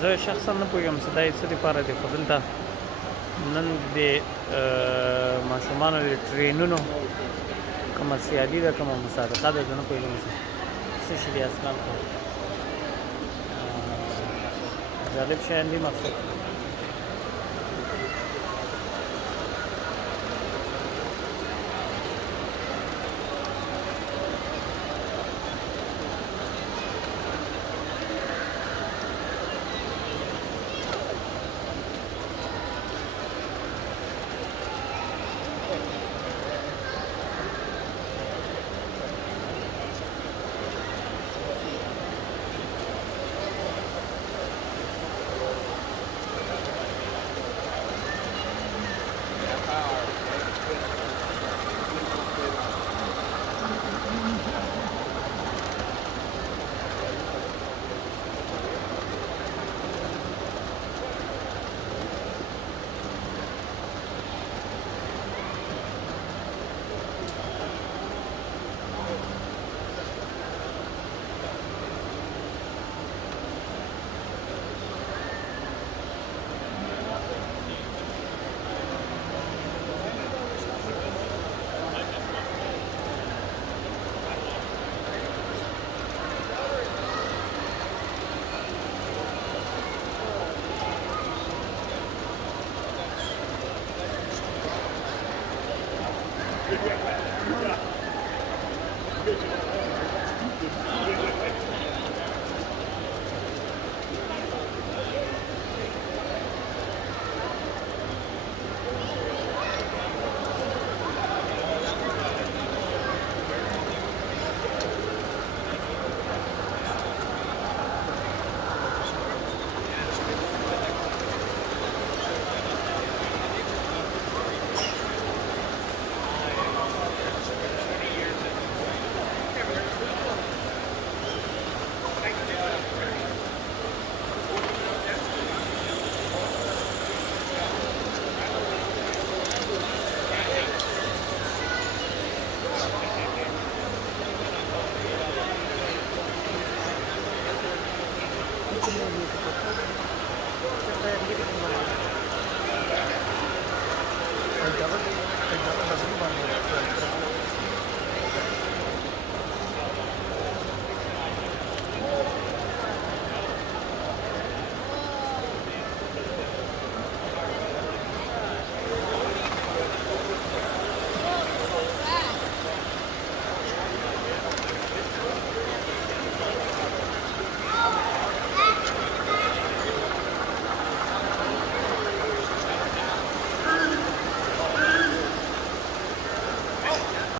زه شخصا نه پوهېږم چې دا یې څه دپاره دی، خو دلته نن د ماشومانو د ټرینونو کومه سیالي ده، کومه مسابقه ده، زه نه پوهېږم چې څه شي دي اصلا. جالب شیان دي مقصد.